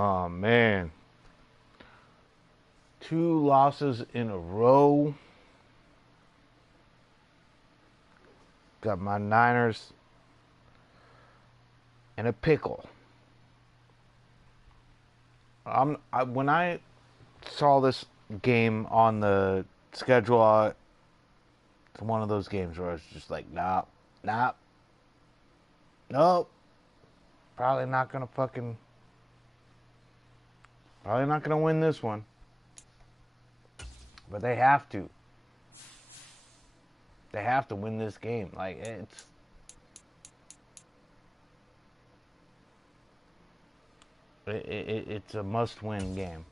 Oh, man. 2 losses in a row. Got my Niners in a pickle. When I saw this game on the schedule, it's one of those games where I was just like, nope. Probably not gonna win this one. But they have to. They have to win this game. Like, it's a must-win game.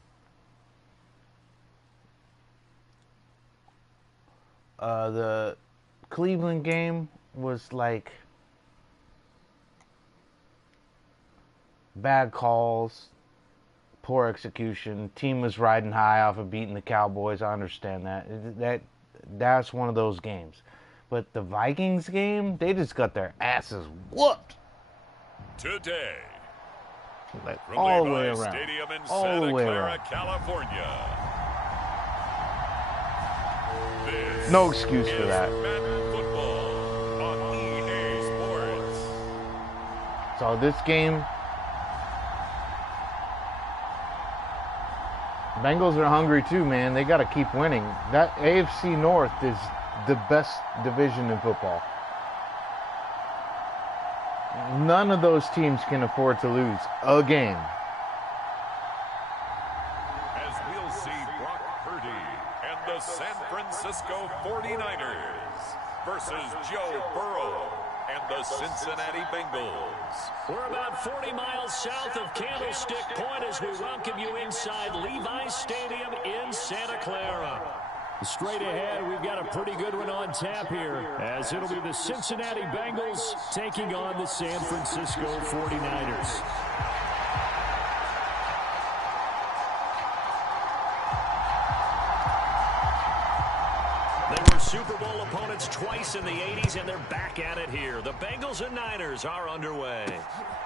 The Cleveland game was like bad calls, poor execution. Team was riding high off of beating the Cowboys. I understand that. That's one of those games. But the Vikings game, they just got their asses whooped. Today, Like, from all the way Levi around. Stadium in All Santa the way Clara, around. California. This No excuse for that. Madden football on EA Sports. So this game, Bengals are hungry too, man. They got to keep winning. That AFC North is the best division in football. None of those teams can afford to lose a game. As we'll see Brock Purdy and the San Francisco 49ers versus Joe Burrow and the Cincinnati Bengals. We're about 40 miles south of Candlestick Point as we welcome you inside Levi Stadium in Santa Clara. Straight ahead, we've got a pretty good one on tap here, as it'll be the Cincinnati Bengals taking on the San Francisco 49ers. They were Super Bowl opponents twice in the 80s, and they're back at it here. The Bengals and Niners are underway.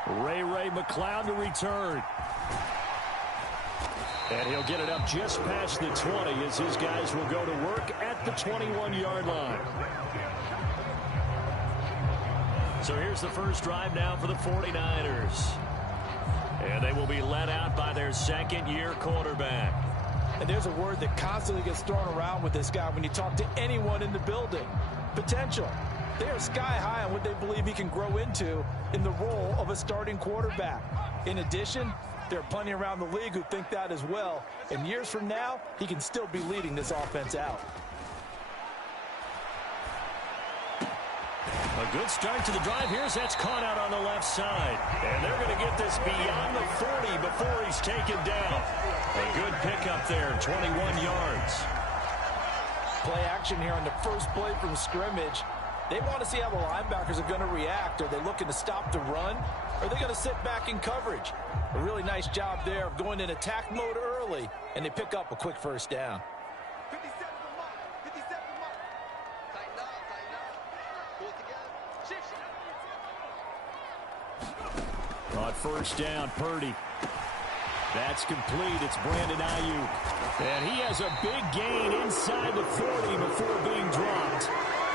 Ray McCloud to return. And he'll get it up just past the 20 as his guys will go to work at the 21-yard line. So here's the first drive now for the 49ers. And they will be led out by their second-year quarterback. And there's a word that constantly gets thrown around with this guy when you talk to anyone in the building. Potential. They are sky high on what they believe he can grow into in the role of a starting quarterback. In addition, there are plenty around the league who think that as well. And years from now, he can still be leading this offense out. A good start to the drive. Here's that's caught out on the left side. And they're going to get this beyond the 40 before he's taken down. A good pickup there, 21 yards. Play action here on the first play from scrimmage. They want to see how the linebackers are going to react. Are they looking to stop the run? Or are they going to sit back in coverage? A really nice job there of going in attack mode early, and they pick up a quick first down. On first down, Purdy. That's complete. It's Brandon Ayuk. And he has a big gain inside the 40 before being dropped.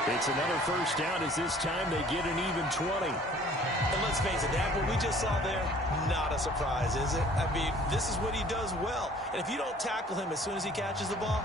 It's another first down as this time they get an even 20. And let's face it, that what we just saw there, not a surprise, is it? I mean, this is what he does well. And if you don't tackle him as soon as he catches the ball,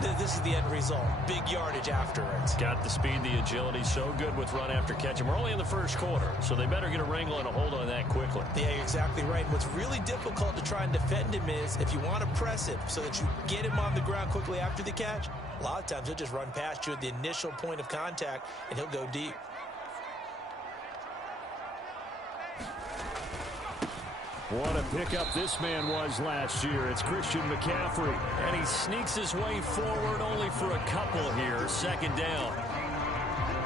this is the end result. Big yardage after it. Got the speed, the agility, so good with run after catch. And we're only in the first quarter, so they better get a wrangle and a hold on that quickly. Yeah, you're exactly right. What's really difficult to try and defend him is if you want to press him so that you get him on the ground quickly after the catch, a lot of times he'll just run past you at the initial point of contact, and he'll go deep. What a pickup this man was last year. It's Christian McCaffrey. And he sneaks his way forward only for a couple here. Second down.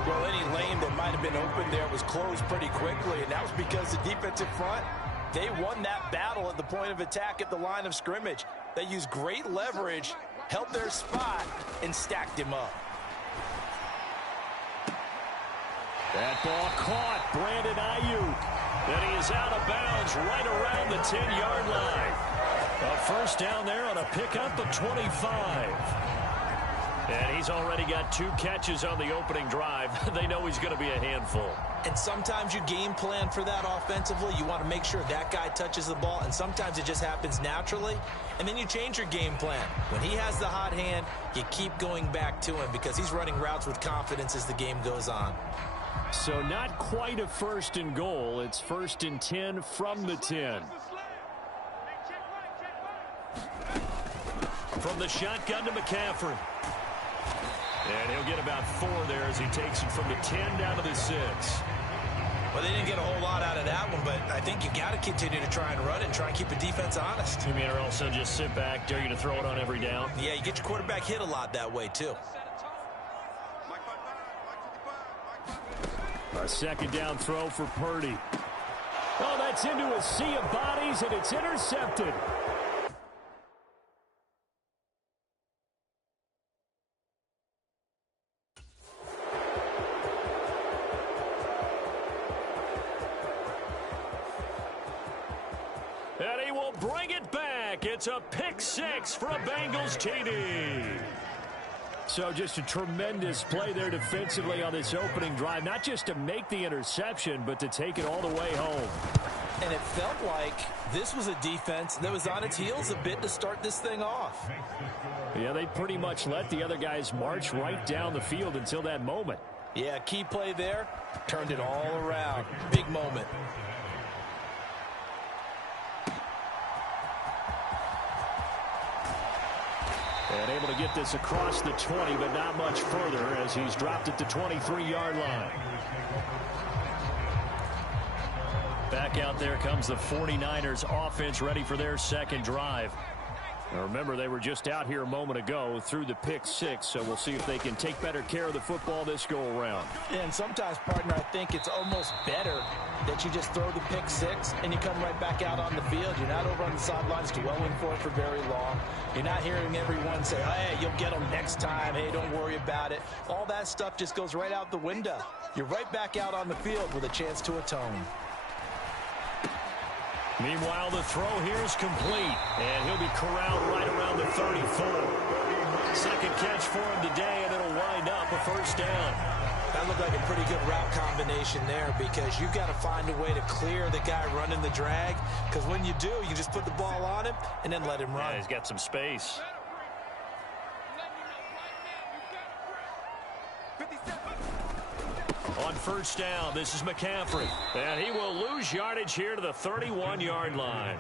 Well, any lane that might have been open there was closed pretty quickly, and that was because the defensive front, they won that battle at the point of attack at the line of scrimmage. They used great leverage, held their spot, and stacked him up. That ball caught. Brandon Ayuk. And he is out of bounds right around the 10-yard line. A first down there on a pickup of 25. And he's already got 2 catches on the opening drive. They know he's going to be a handful. And sometimes you game plan for that offensively. You want to make sure that guy touches the ball, and sometimes it just happens naturally. And then you change your game plan. When he has the hot hand, you keep going back to him because he's running routes with confidence as the game goes on. So not quite a 1st and goal. It's 1st and 10 from the 10. From the shotgun to McCaffrey. And he'll get about 4 there as he takes it from the 10 down to the 6. Well, they didn't get a whole lot out of that one, but I think you got to continue to try and run and try and keep the defense honest. You mean or also just sit back, dare you to throw it on every down? Yeah, you get your quarterback hit a lot that way, too. A 2nd down throw for Parody. Oh, that's into a sea of bodies, and it's intercepted. And he will bring it back. It's a pick 6 for a Bengals TD. So just a tremendous play there defensively on this opening drive. Not just to make the interception, but to take it all the way home. And it felt like this was a defense that was on its heels a bit to start this thing off. Yeah, they pretty much let the other guys march right down the field until that moment. Yeah, key play there. Turned it all around. Big moment. And able to get this across the 20, but not much further as he's dropped it to 23-yard line. Back out there comes the 49ers offense ready for their 2nd drive. Now remember, they were just out here a moment ago through the pick 6, so we'll see if they can take better care of the football this go-around. And sometimes, partner, I think it's almost better that you just throw the pick 6 and you come right back out on the field. You're not over on the sidelines dwelling for it for very long. You're not hearing everyone say, hey, you'll get them next time. Hey, don't worry about it. All that stuff just goes right out the window. You're right back out on the field with a chance to atone. Meanwhile, the throw here is complete, and he'll be corralled right around the 34. 2nd catch for him today, and it'll wind up a 1st down. That looked like a pretty good route combination there because you've got to find a way to clear the guy running the drag, because when you do, you just put the ball on him and then let him run. Yeah, he's got some space. On 1st down, this is McCaffrey. And he will lose yardage here to the 31-yard line.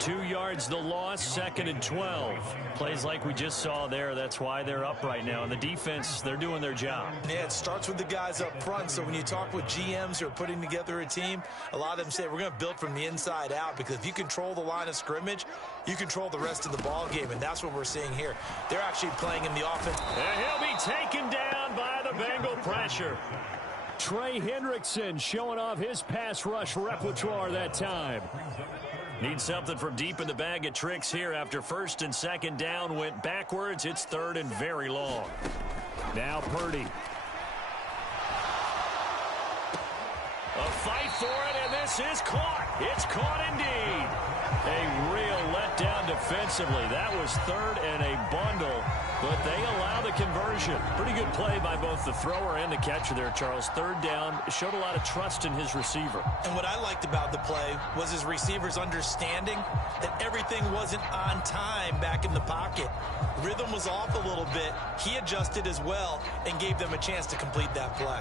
2 yards the loss, 2nd and 12. Plays like we just saw there. That's why they're up right now. And the defense, they're doing their job. Yeah, it starts with the guys up front. So when you talk with GMs who are putting together a team, a lot of them say we're going to build from the inside out, because if you control the line of scrimmage, you control the rest of the ball game. And that's what we're seeing here. They're actually playing in the offense. And he'll be taken down by the Bengal pressure. Trey Hendrickson showing off his pass rush repertoire that time. Need something from deep in the bag of tricks here after 1st and 2nd down went backwards. It's 3rd and very long. Now Parody. A fight for it, and this is caught. It's caught indeed. A real letdown defensively. That was 3rd and a bundle, but they allow the conversion. Pretty good play by both the thrower and the catcher there, Charles. 3rd down, showed a lot of trust in his receiver. And what I liked about the play was his receivers understanding that everything wasn't on time back in the pocket. Rhythm was off a little bit. He adjusted as well and gave them a chance to complete that play.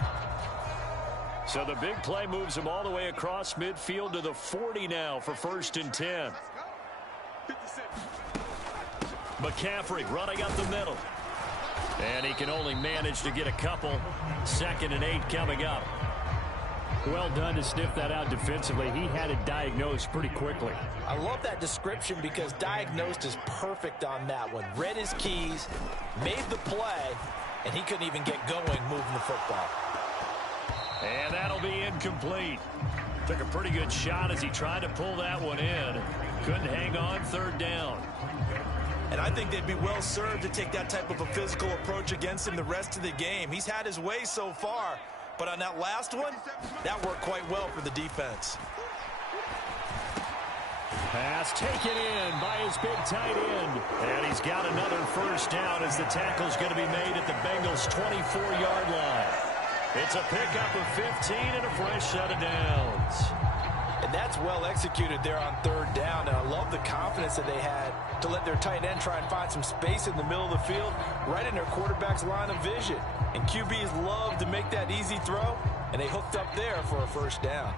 So the big play moves him all the way across midfield to the 40 now for 1st and 10. McCaffrey running up the middle. And he can only manage to get a couple. 2nd and 8 coming up. Well done to sniff that out defensively. He had it diagnosed pretty quickly. I love that description because diagnosed is perfect on that one. Read his keys, made the play, and he couldn't even get going moving the football. And that'll be incomplete. Took a pretty good shot as he tried to pull that one in. Couldn't hang on. 3rd down. And I think they'd be well served to take that type of a physical approach against him the rest of the game. He's had his way so far, But on that last one, that worked quite well for the defense. Pass taken in by his big tight end. And he's got another first down as the tackle's going to be made at the Bengals' 24-yard line. It's a pickup of 15 and a fresh set of downs. And that's well executed there on third down. And I love the confidence that they had to let their tight end try and find some space in the middle of the field, right in their quarterback's line of vision. And QBs love to make that easy throw, and they hooked up there for a first down.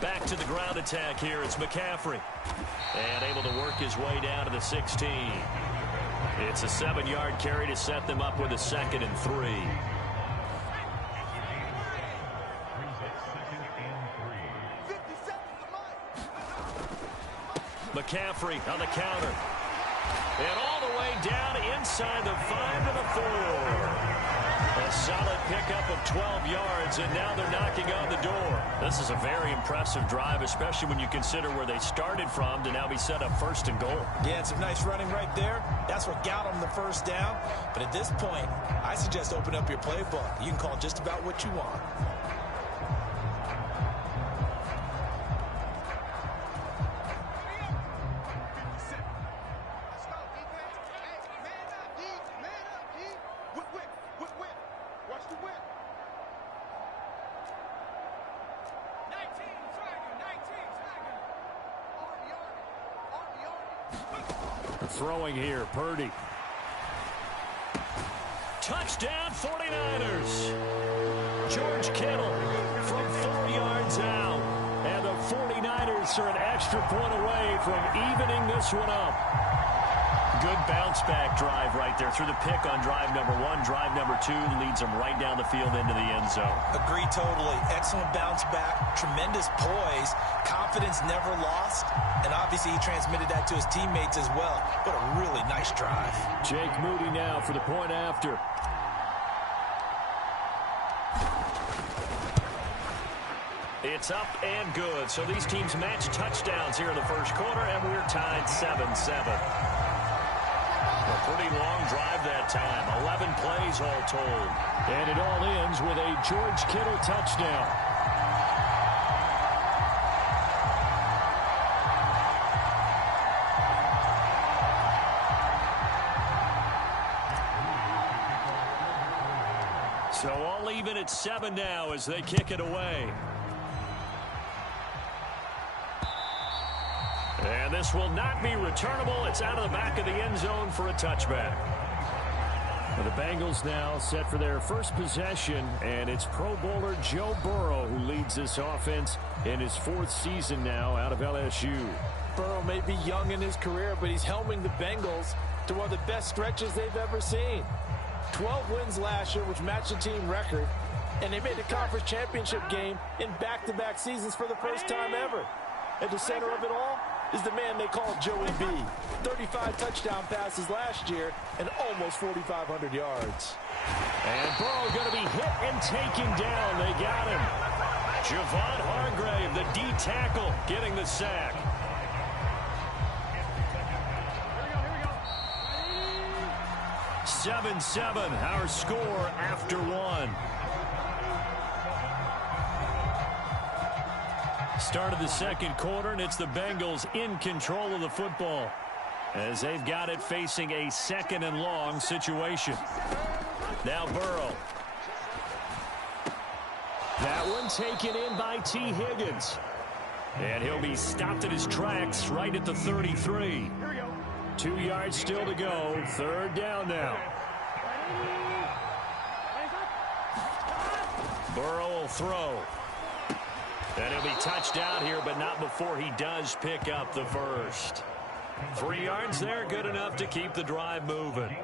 Back to the ground attack here. It's McCaffrey. And able to work his way down to the 16. It's a 7-yard carry to set them up with a 2nd and 3. McCaffrey on the counter. And all the way down inside the 5 to the 4. A solid pickup of 12 yards, and now they're knocking on the door. This is a very impressive drive, especially when you consider where they started from to now be set up 1st and goal. Yeah, some nice running right there. That's what got them the first down. But at this point, I suggest open up your playbook. You can call just about what you want. Throwing here, Parody. Touchdown, 49ers. George Kittle from 4 yards out. And the 49ers are an extra point away from evening this one up. Good bounce-back drive right there through the pick on drive number 1. Drive number 2 leads them right down the field into the end zone. Agree totally. Excellent bounce-back, tremendous poise, confidence never lost, and obviously he transmitted that to his teammates as well. What a really nice drive. Jake Moody now for the point after. It's up and good. So these teams match touchdowns here in the first quarter, and we're tied 7-7. A pretty long drive that time. 11 plays all told. And it all ends with a George Kittle touchdown. So all even at 7 now as they kick it away. And this will not be returnable. It's out of the back of the end zone for a touchback. Well, the Bengals now set for their first possession, and it's Pro Bowler Joe Burrow who leads this offense in his 4th season now out of LSU. Burrow may be young in his career, but he's helming the Bengals to one of the best stretches they've ever seen. 12 wins last year, which matched the team record, and they made the conference championship game in back-to-back seasons for the first time ever. At the center of it all is the man they call Joey B. 35 touchdown passes last year and almost 4,500 yards. And Burrow going to be hit and taken down. They got him. Javon Hargrave, the D tackle, getting the sack. Here we go. 7-7, our score after 1. Start of the second quarter, and it's the Bengals in control of the football as they've got it facing a 2nd and long situation. Now Burrow. That one taken in by T. Higgins. And he'll be stopped in his tracks right at the 33. 2 yards still to go. 3rd down now. Burrow will throw. And he'll be touched down here, but not before he does pick up the first. 3 yards there, good enough to keep the drive moving.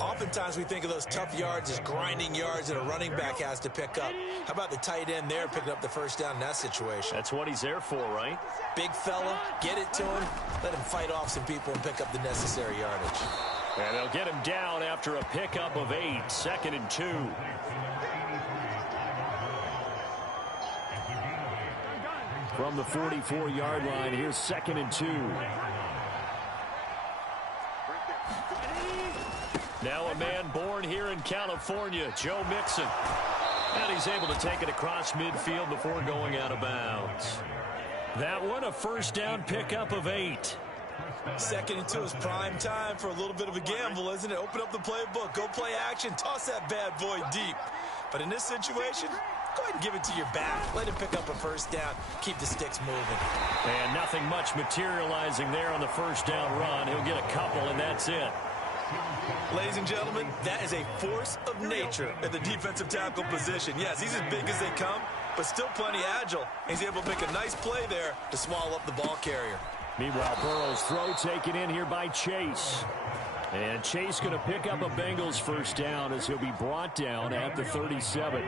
Oftentimes we think of those tough yards as grinding yards that a running back has to pick up. How about the tight end there picking up the first down in that situation? That's what he's there for, right? Big fella, get it to him, let him fight off some people and pick up the necessary yardage. And they'll get him down after a pickup of 8, 2nd and 2. From the 44-yard line, here's 2nd and 2. Now a man born here in California, Joe Mixon. And he's able to take it across midfield before going out of bounds. That one, a first down pickup of 8. Second and 2 is prime time for a little bit of a gamble, isn't it? Open up the playbook, go play action, toss that bad boy deep. But in this situation, go ahead and give it to your back. Let him pick up a first down. Keep the sticks moving. And nothing much materializing there on the first down run. He'll get a couple, and that's it. Ladies and gentlemen, that is a force of nature at the defensive tackle position. Yes, he's as big as they come, but still plenty agile. He's able to make a nice play there to swallow up the ball carrier. Meanwhile, Burrow's throw taken in here by Chase. And Chase going to pick up a Bengals first down as he'll be brought down at the 37.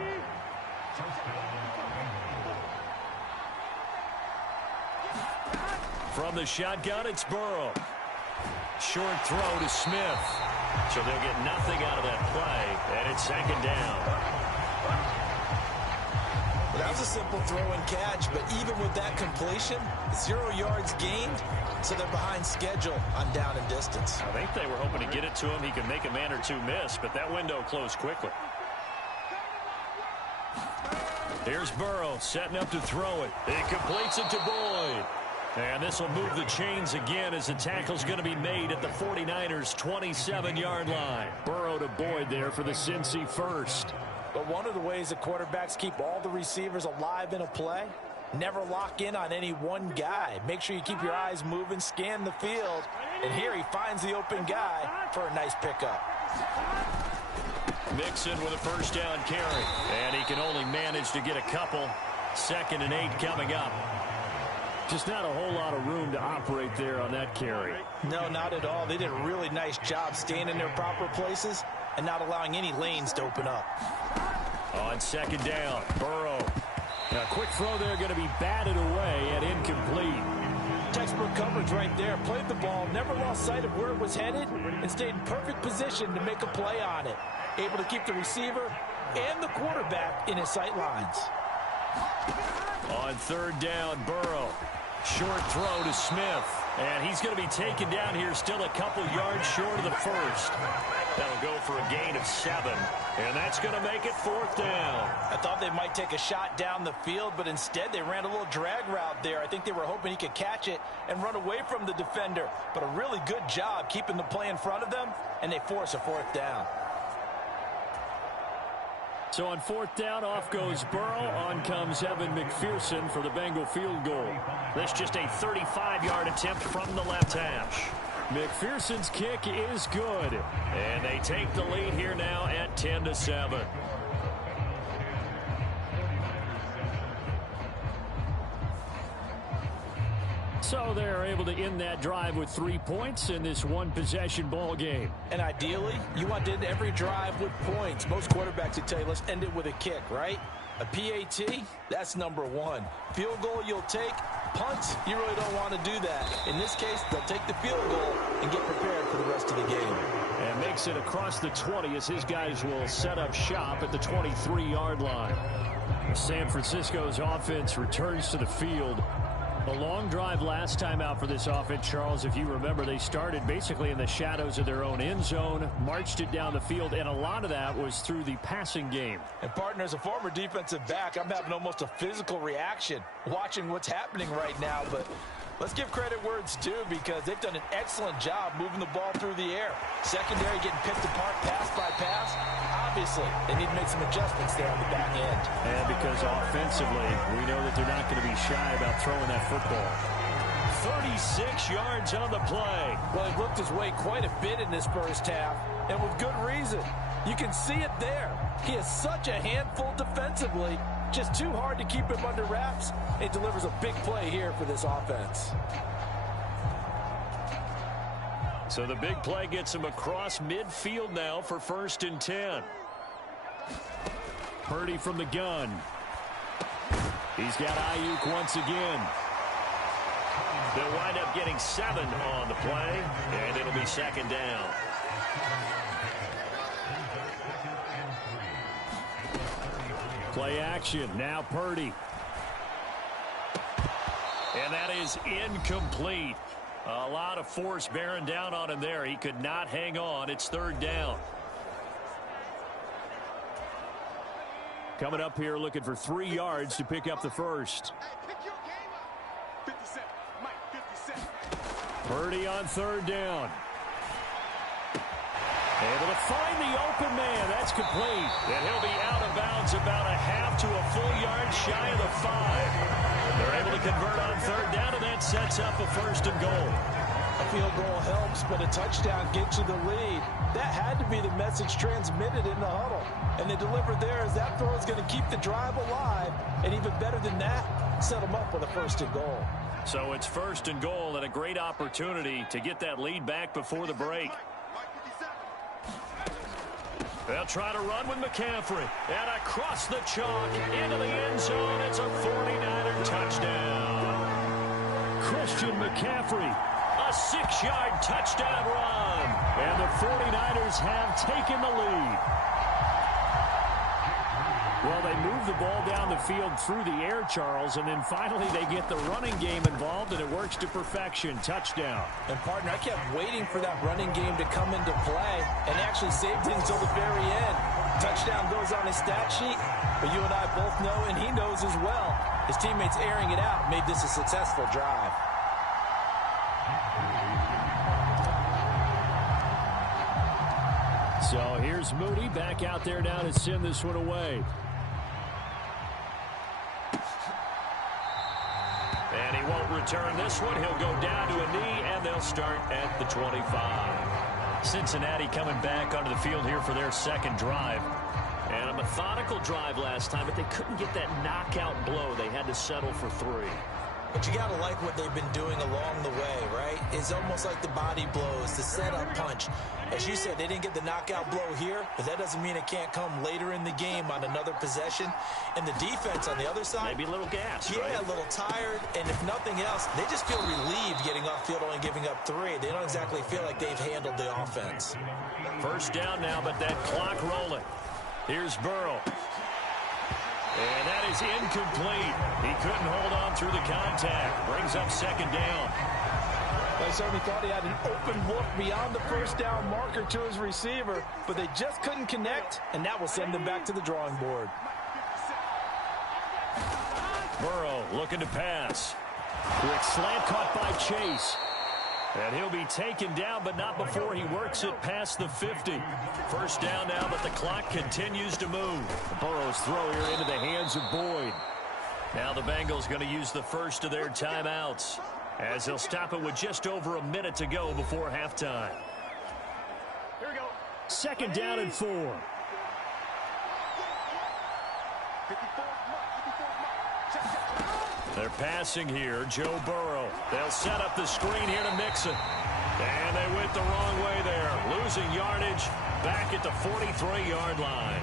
From the shotgun, it's Burrow. Short throw to Smith. So they'll get nothing out of that play, and it's second down. Well, that was a simple throw and catch, but even with that completion, 0 yards gained, so they're behind schedule on down and distance. I think they were hoping to get it to him. He could make a man or two miss, but that window closed quickly. Here's Burrow setting up to throw it. He completes it to Boyd. And this will move the chains again as the tackle's going to be made at the 49ers' 27-yard line. Burrow to Boyd there for the Cincy first. But one of the ways that quarterbacks keep all the receivers alive in a play, never lock in on any one guy. Make sure you keep your eyes moving, scan the field. And here he finds the open guy for a nice pickup. Mixon with a first down carry. And he can only manage to get a couple. 2nd and 8 coming up. Just not a whole lot of room to operate there on that carry. No, not at all. They did a really nice job staying in their proper places and not allowing any lanes to open up. On second down, Burrow. A quick throw there going to be batted away and incomplete. Textbook coverage right there. Played the ball, never lost sight of where it was headed, and stayed in perfect position to make a play on it. Able to keep the receiver and the quarterback in his sight lines. On third down, Burrow. Short throw to Smith. And he's going to be taken down here still a couple yards short of the first. That'll go for a gain of 7. And that's going to make it 4th down. I thought they might take a shot down the field, but instead they ran a little drag route there. I think they were hoping he could catch it and run away from the defender. But a really good job keeping the play in front of them, and they force a 4th down. So on 4th down, off goes Burrow. On comes Evan McPherson for the Bengal field goal. This just a 35-yard attempt from the left hash. McPherson's kick is good. And they take the lead here now at 10-7. So they're able to end that drive with 3 points in this one-possession ball game. And ideally, you want to end every drive with points. Most quarterbacks would tell you, let's end it with a kick, right? A PAT, that's number 1. Field goal you'll take. Punt, you really don't want to do that. In this case, they'll take the field goal and get prepared for the rest of the game. And makes it across the 20 as his guys will set up shop at the 23-yard line. San Francisco's offense returns to the field. A long drive last time out for this offense, Charles. If you remember, they started basically in the shadows of their own end zone, marched it down the field, and a lot of that was through the passing game. And, partner, as a former defensive back, I'm having almost a physical reaction watching what's happening right now. But let's give credit where it's due because they've done an excellent job moving the ball through the air. Secondary getting picked apart pass by pass. Obviously, they need to make some adjustments there on the back end. And because offensively, we know that they're not going to be shy about throwing that football. 36 yards on the play. Well, he looked his way quite a bit in this first half, and with good reason. You can see it there. He is such a handful defensively, just too hard to keep him under wraps. It delivers a big play here for this offense. So the big play gets him across midfield now for 1st and 10. Parody from the gun. He's got Ayuk once again. They'll wind up getting 7 on the play, and it'll be 2nd down. Play action. Now Parody. And that is incomplete. A lot of force bearing down on him there. He could not hang on. It's third down. Coming up here looking for 3 yards to pick up the first. Parody on third down. Able to find the open man. That's complete. And he'll be out of bounds about a half to a full yard shy of the 5. They're able to convert on third down, and that sets up a first and goal. A field goal helps, but a touchdown gets you the lead. That had to be the message transmitted in the huddle. And they delivered there as that throw is going to keep the drive alive. And even better than that, set them up with a first and goal. So it's first and goal and a great opportunity to get that lead back before the break. They'll try to run with McCaffrey. And across the chalk into the end zone. It's a 49er touchdown. Christian McCaffrey, a 6-yard touchdown run. And the 49ers have taken the lead. Well, they move the ball down the field through the air, Charles, and then finally they get the running game involved, and it works to perfection. Touchdown. And, partner, I kept waiting for that running game to come into play and actually saved it until the very end. Touchdown goes on his stat sheet, but you and I both know, and he knows as well, his teammates airing it out made this a successful drive. So here's Moody back out there now to send this one away. And he won't return this one. He'll go down to a knee, and they'll start at the 25. Cincinnati coming back onto the field here for their second drive. And a methodical drive last time, but they couldn't get that knockout blow. They had to settle for 3. But you got to like what they've been doing along the way, right? It's almost like the body blows, the setup punch. As you said, they didn't get the knockout blow here, but that doesn't mean it can't come later in the game on another possession. And the defense on the other side, maybe a little gas, yeah, right? A little tired. And if nothing else, they just feel relieved getting off field only giving up 3. They don't exactly feel like they've handled the offense. First down now, but that clock rolling. Here's Burrow. And that is incomplete. He couldn't hold on through the contact. Brings up second down. I certainly thought he had an open look beyond the first down marker to his receiver, but they just couldn't connect, and that will send them back to the drawing board. Burrow looking to pass. Quick slant caught by Chase. And he'll be taken down, but not before he works it past the 50. First down now, but the clock continues to move. Burrow's throw here into the hands of Boyd. Now the Bengals going to use the first of their timeouts, as they'll stop it with just over a minute to go before halftime. Here we go. Second down and 4. They're passing here, Joe Burrow. They'll set up the screen here to Mixon. And they went the wrong way there, losing yardage back at the 43-yard line.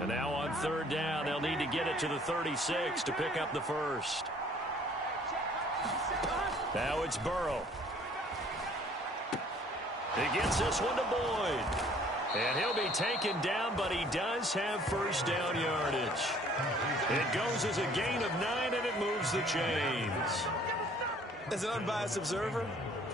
And now on third down, they'll need to get it to the 36 to pick up the first. Now it's Burrow. He gets this one to Boyd. And he'll be taken down, but he does have first down yardage. It goes as a gain of 9, and it moves the chains. As an unbiased observer,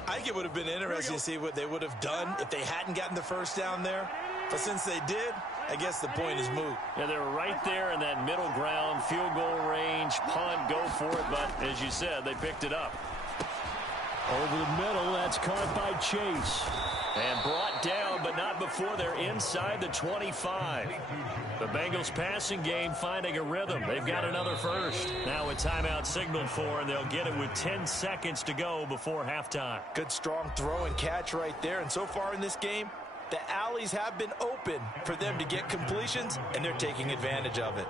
I think it would have been interesting to see what they would have done if they hadn't gotten the first down there. But since they did, I guess the point is moot. Yeah, they're right there in that middle ground, field goal range, punt, go for it. But as you said, they picked it up. Over the middle, that's caught by Chase. And brought down, but not before they're inside the 25. The Bengals passing game finding a rhythm. They've got another first. Now a timeout signaled for, and they'll get it with 10 seconds to go before halftime. Good strong throw and catch right there. And so far in this game, the alleys have been open for them to get completions, and they're taking advantage of it.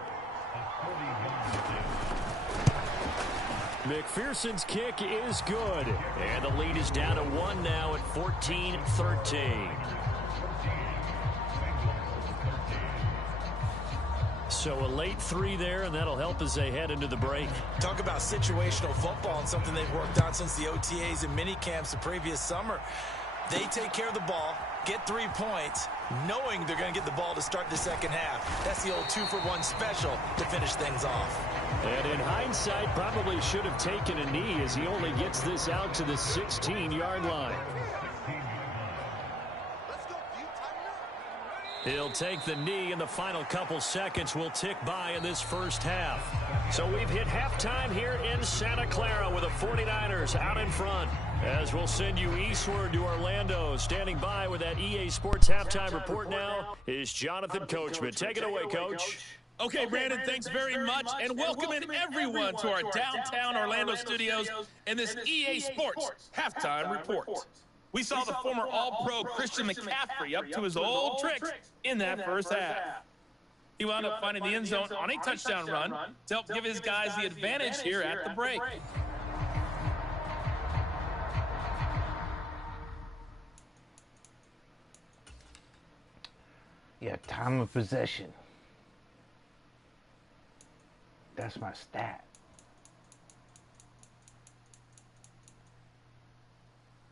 McPherson's kick is good. And the lead is down to 1 now at 14-13. So a late 3 there, and that'll help as they head into the break. Talk about situational football and something they've worked on since the OTAs and mini camps the previous summer. They take care of the ball, get 3 points, knowing they're going to get the ball to start the second half. That's the old 2-for-1 special to finish things off. And in hindsight, probably should have taken a knee as he only gets this out to the 16-yard line. He'll take the knee, and the final couple seconds will tick by in this first half. So we've hit halftime here in Santa Clara with the 49ers out in front. As we'll send you eastward to Orlando. Standing by with that EA Sports halftime report now is Jonathan Coachman. Take it away, Coach. Okay, Brandon, thanks very much, and welcome in everyone to our downtown Orlando studios in this EA Sports halftime report. We saw the former All-Pro Christian McCaffrey up to his old tricks in that first half. He wound up finding the end zone on a touchdown run to help give his guys the advantage here at the break. Yeah, time of possession. That's my stat.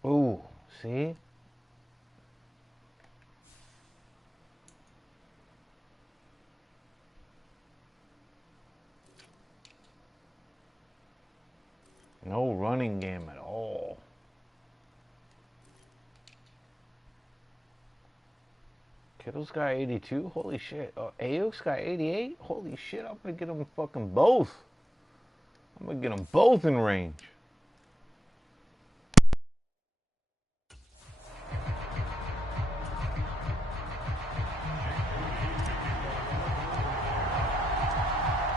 Ooh, see? No running game at all. Kittle's got 82. Holy shit. Ayuk's got 88. Holy shit. I'm gonna get them fucking both. I'm gonna get them both in range.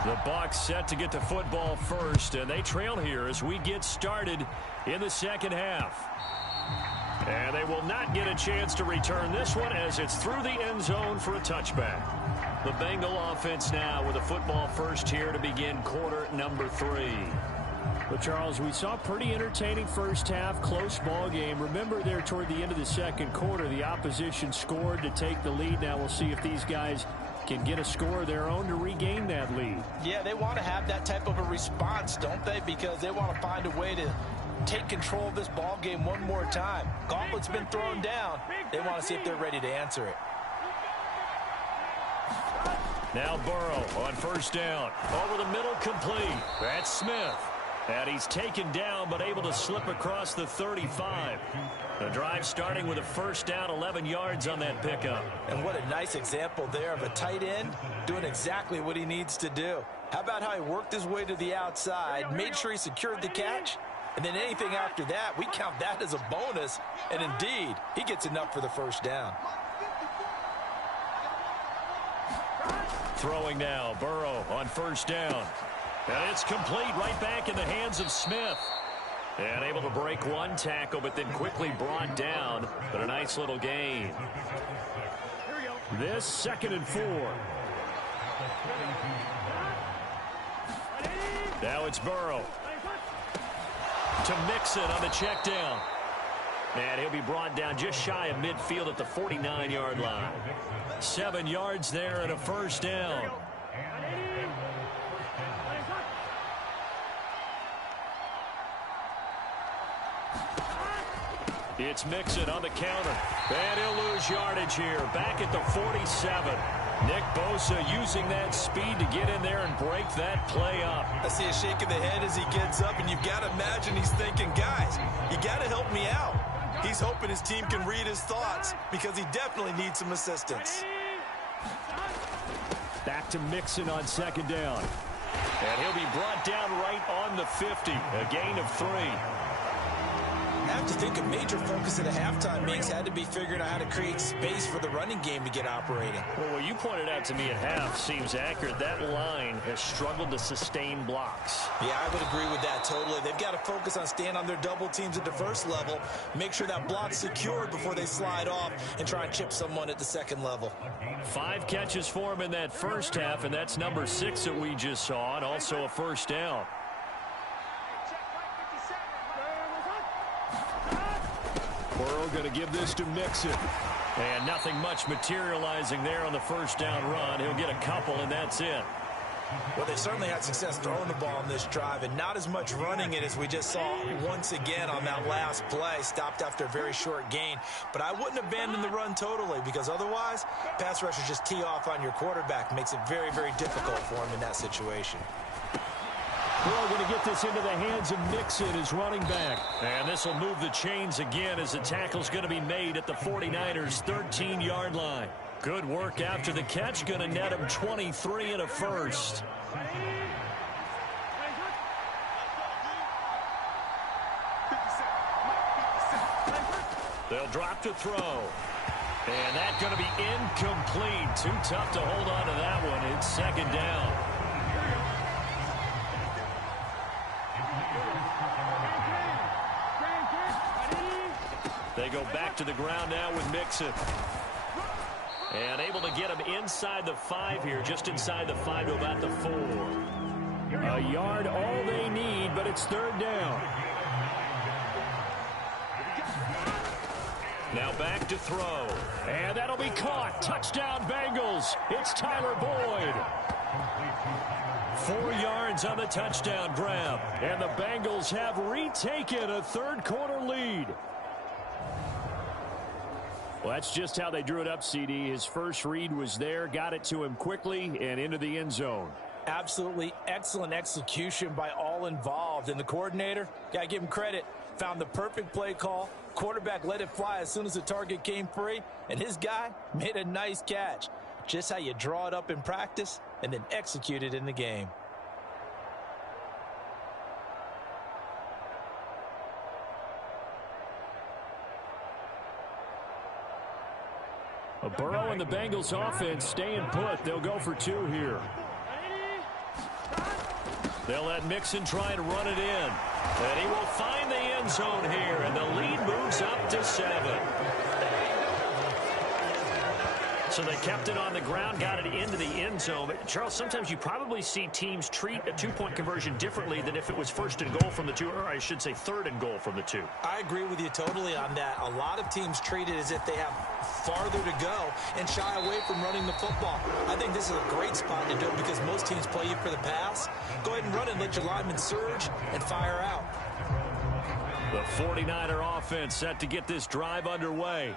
The Bucs set to get the football first, and they trail here as we get started in the second half. And they will not get a chance to return this one as it's through the end zone for a touchback. The Bengal offense now with a football first here to begin quarter number 3. But, Charles, we saw a pretty entertaining first half, close ball game. Remember there toward the end of the second quarter, the opposition scored to take the lead. Now we'll see if these guys can get a score of their own to regain that lead. Yeah, they want to have that type of a response, don't they? Because they want to find a way to take control of this ball game one more time. Gauntlet's been thrown down. They want to see if they're ready to answer it. Now Burrow on first down. Over the middle, complete. That's Smith. And he's taken down but able to slip across the 35. The drive starting with a first down, 11 yards on that pickup. And what a nice example there of a tight end doing exactly what he needs to do. How about how he worked his way to the outside, made sure he secured the catch, and then anything after that, we count that as a bonus. And indeed, he gets enough for the first down. Throwing now, Burrow on first down. And it's complete right back in the hands of Smith. And able to break one tackle, but then quickly brought down. But a nice little gain. This 2nd and 4. Now it's Burrow. To Mixon on the check down. And he'll be brought down just shy of midfield at the 49-yard line. 7 yards there and a first down. It's Mixon on the counter. And he'll lose yardage here. Back at the 47. Nick Bosa using that speed to get in there and break that play up. I see a shake of the head as he gets up, and you've got to imagine he's thinking, guys, you got to help me out. He's hoping his team can read his thoughts because he definitely needs some assistance. Back to Mixon on second down. And he'll be brought down right on the 50. A gain of 3. I have to think a major focus at the halftime Minks had to be figuring out how to create space for the running game to get operating. Well, what you pointed out to me at half seems accurate. That line has struggled to sustain blocks. Yeah, I would agree with that totally. They've got to focus on staying on their double teams at the first level, make sure that block's secured before they slide off and try and chip someone at the second level. 5 catches for him in that first half, and that's number 6 that we just saw, and also a first down. Burrow going to give this to Mixon. And nothing much materializing there on the first down run. He'll get a couple, and that's it. Well, they certainly had success throwing the ball on this drive and not as much running it as we just saw once again on that last play. Stopped after a very short gain. But I wouldn't abandon the run totally because otherwise, pass rushers just tee off on your quarterback. Makes it very, very difficult for him in that situation. We're going to get this into the hands of Mixon as running back. And this will move the chains again as the tackle's going to be made at the 49ers' 13-yard line. Good work after the catch. Going to net him 23 and a first. They'll drop to throw. And that's going to be incomplete. Too tough to hold on to that one. It's second down. They go back to the ground now with Mixon. And able to get him inside the 5 here, just inside the 5 to about the 4. A yard all they need, but it's third down. Now back to throw. And that'll be caught. Touchdown Bengals. It's Tyler Boyd. 4 yards on the touchdown grab. And the Bengals have retaken a third-quarter lead. Well, that's just how they drew it up, CD. His first read was there, got it to him quickly, and into the end zone. Absolutely excellent execution by all involved. And the coordinator, got to give him credit, found the perfect play call. Quarterback let it fly as soon as the target came free, and his guy made a nice catch. Just how you draw it up in practice and then execute it in the game. Burrow and the Bengals offense staying put. They'll go for 2 here. They'll let Mixon try and run it in. And he will find the end zone here, and the lead moves up to 7. So they kept it on the ground, got it into the end zone. But Charles, sometimes you probably see teams treat a 2-point conversion differently than if it was first and goal from the 2, or I should say third and goal from the 2. I agree with you totally on that. A lot of teams treat it as if they have farther to go and shy away from running the football. I think this is a great spot to do it because most teams play you for the pass. Go ahead and run it, let your linemen surge and fire out. The 49er offense set to get this drive underway.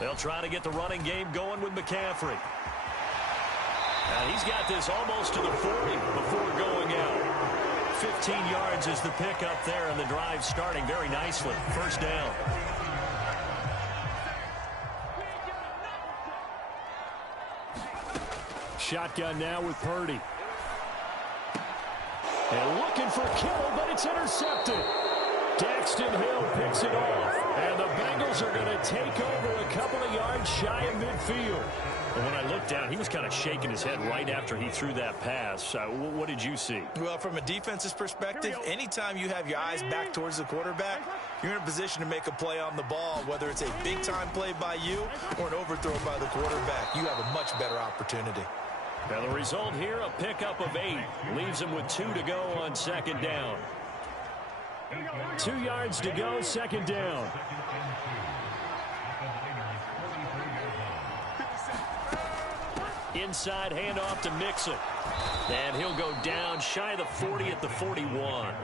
They'll try to get the running game going with McCaffrey. And he's got this almost to the 40 before going out. 15 yards is the pickup there, and the drive starting very nicely. First down. Shotgun now with Parody. And looking for Kittle, but it's intercepted. Daxton Hill picks it off. And the Bengals are going to take over a couple of yards shy of midfield. And when I looked down, he was kind of shaking his head right after he threw that pass. What did you see? Well, from a defense's perspective, anytime you have your eyes back towards the quarterback, you're in a position to make a play on the ball, whether it's a big-time play by you or an overthrow by the quarterback. You have a much better opportunity. Now the result here, a pickup of 8. Leaves him with 2 to go on second down. 2 yards to go, second down. Inside handoff to Mixon. And he'll go down shy of the 40 at the 41.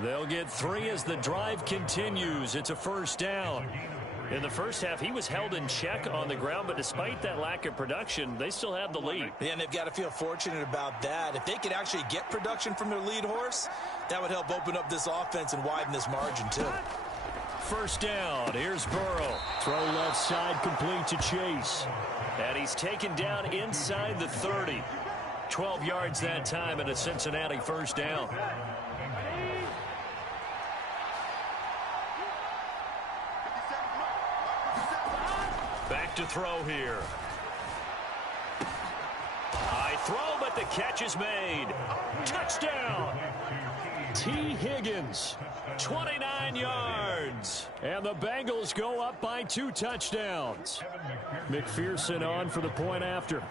They'll get 3 as the drive continues. It's a first down. In the first half, he was held in check on the ground, but despite that lack of production, they still have the lead. Yeah, and they've got to feel fortunate about that. If they could actually get production from their lead horse, that would help open up this offense and widen this margin, too. First down. Here's Burrow. Throw left side complete to Chase. And he's taken down inside the 30. 12 yards that time and a Cincinnati first down. Back to throw here. High throw, but the catch is made. Touchdown! T. Higgins, 29 yards. And the Bengals go up by 2 touchdowns. McPherson on for the point after.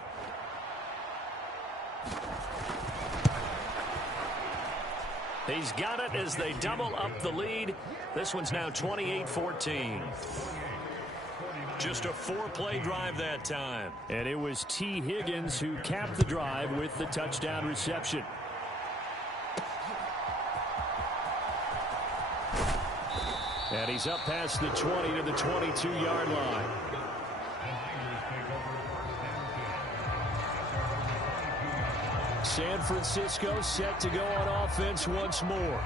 He's got it as they double up the lead. This one's now 28-14. Just a 4-play drive that time. And it was T. Higgins who capped the drive with the touchdown reception. And he's up past the 20 to the 22-yard line. San Francisco set to go on offense once more.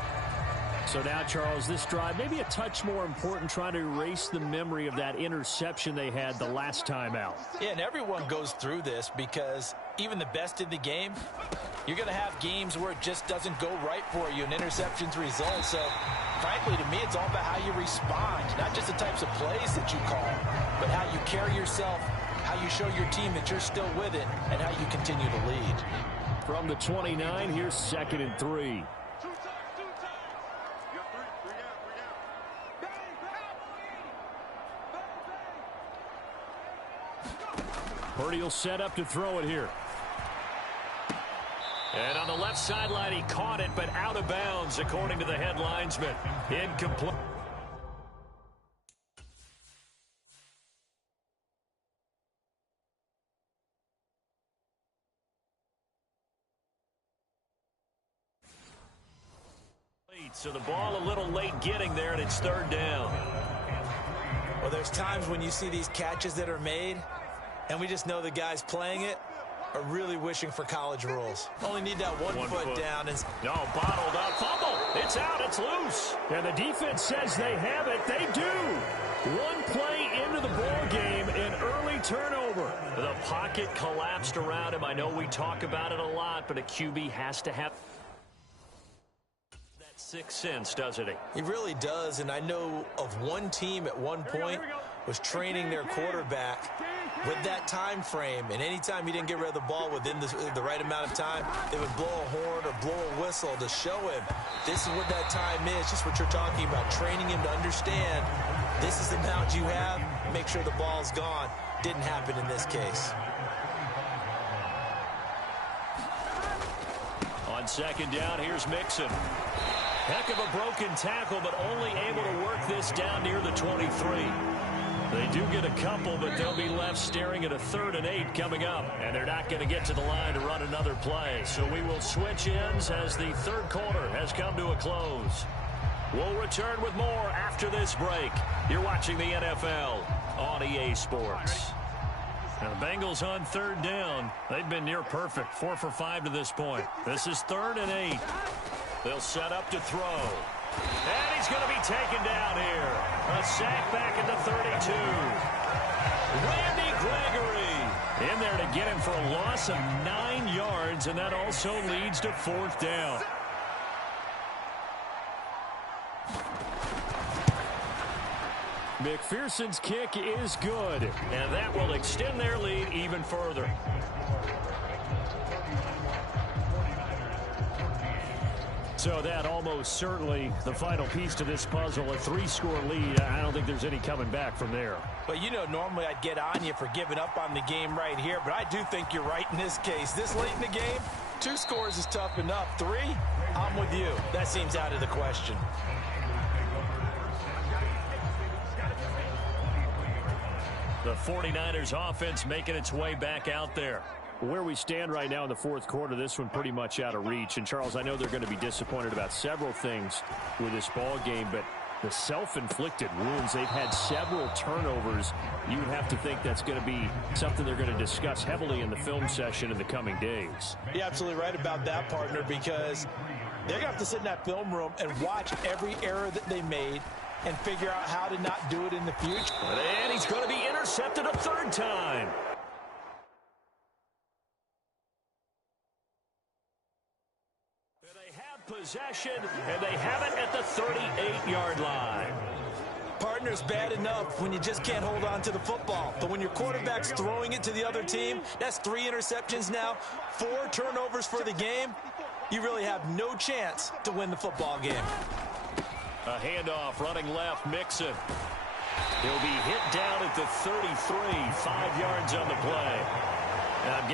So now, Charles, this drive maybe a touch more important, trying to erase the memory of that interception they had the last time out. Yeah, and everyone goes through this because even the best in the game, you're going to have games where it just doesn't go right for you and interceptions result. So, frankly, to me, it's all about how you respond, not just the types of plays that you call, but how you carry yourself, how you show your team that you're still with it, and how you continue to lead. From the 29, here's 2nd and 3. Parody will set up to throw it here. And on the left sideline, he caught it, but out of bounds, according to the head linesman. Incomplete. So the ball a little late getting there, and it's 3rd down. Well, there's times when you see these catches that are made, and we just know the guys playing it are really wishing for college rules. Only need that one foot down. And no, bottled up. Fumble. It's out. It's loose. And the defense says they have it. They do. One play into the ball game, an early turnover. The pocket collapsed around him. I know we talk about it a lot, but a QB has to have that sixth sense, doesn't he? He really does, and I know of one team at one point was training their quarterback with that time frame, and anytime he didn't get rid of the ball within the right amount of time, they would blow a horn or blow a whistle to show him this is what that time is, just what you're talking about, training him to understand this is the amount you have, make sure the ball's gone. Didn't happen in this case. On 2nd down, here's Mixon. Heck of a broken tackle, but only able to work this down near the 23. They do get a couple, but they'll be left staring at a 3rd and 8 coming up. And they're not going to get to the line to run another play. So we will switch ends as the 3rd quarter has come to a close. We'll return with more after this break. You're watching the NFL on EA Sports. Now the Bengals on 3rd down. They've been near perfect. 4 for 5 to this point. This is 3rd and 8. They'll set up to throw. And he's going to be taken down here. A sack back at the 32. Randy Gregory in there to get him for a loss of 9 yards, and that also leads to 4th down. McPherson's kick is good, and that will extend their lead even further. So that almost certainly the final piece to this puzzle, a 3-score lead. I don't think there's any coming back from there. But, you know, normally I'd get on you for giving up on the game right here, but I do think you're right in this case. This late in the game, 2 scores is tough enough. 3, I'm with you. That seems out of the question. The 49ers offense making its way back out there. Where we stand right now in the 4th quarter, this one pretty much out of reach. And, Charles, I know they're going to be disappointed about several things with this ball game, but the self-inflicted wounds, they've had several turnovers. You would have to think that's going to be something they're going to discuss heavily in the film session in the coming days. You're absolutely right about that, partner, because they're going to have to sit in that film room and watch every error that they made and figure out how to not do it in the future. And he's going to be intercepted a 3rd time. Possession, and they have it at the 38-yard line. Partner's bad enough when you just can't hold on to the football. But when your quarterback's throwing it to the other team, that's 3 interceptions now, 4 turnovers for the game. You really have no chance to win the football game. A handoff running left, Mixon. He'll be hit down at the 33, 5 yards on the play. Now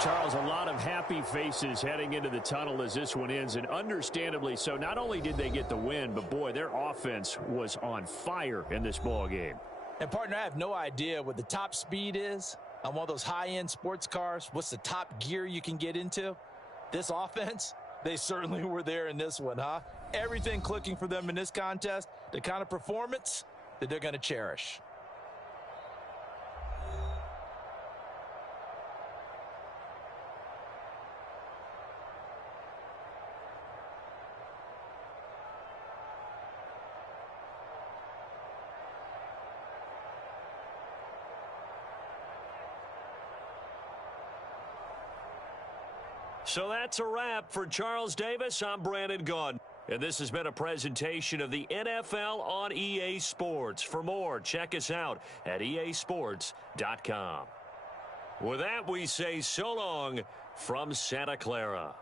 Charles, a lot of happy faces heading into the tunnel as this one ends, and understandably so. Not only did they get the win, but boy, their offense was on fire in this ball game. And partner, I have no idea what the top speed is on one of those high-end sports cars. What's the top gear you can get into? This offense, they certainly were there in this one, huh? Everything clicking for them in this contest, the kind of performance that they're going to cherish. So that's a wrap for Charles Davis. I'm Brandon Gaudin. And this has been a presentation of the NFL on EA Sports. For more, check us out at easports.com. With that, we say so long from Santa Clara.